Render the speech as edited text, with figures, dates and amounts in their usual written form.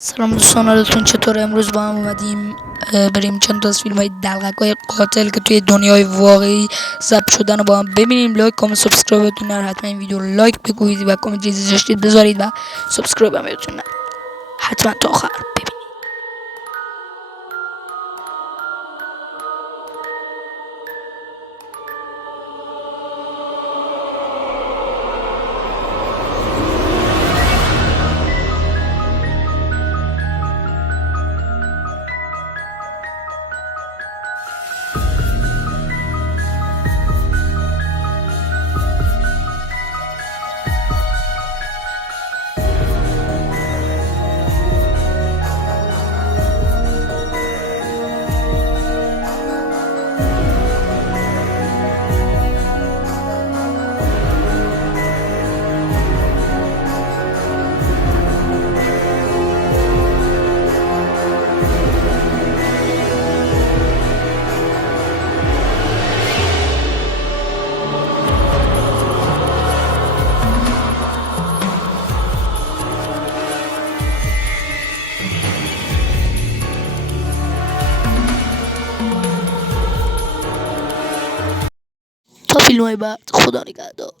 سلام دوستان، حالتون چطوره؟ امروز با هم اومدیم بریم چند تا از فیلم های دلقکای قاتل که توی دنیای واقعی ضبط شدن رو با هم ببینیم. لایک، کامنت، سابسکرایبتون نره. حتما این ویدیو رو لایک بگویید و کامنت چیزی داشتید بذارید و سابسکرایب هم یادتون نره. حتما تا آخر ببینید. تا فیلم های بعد، خدا نگهدار.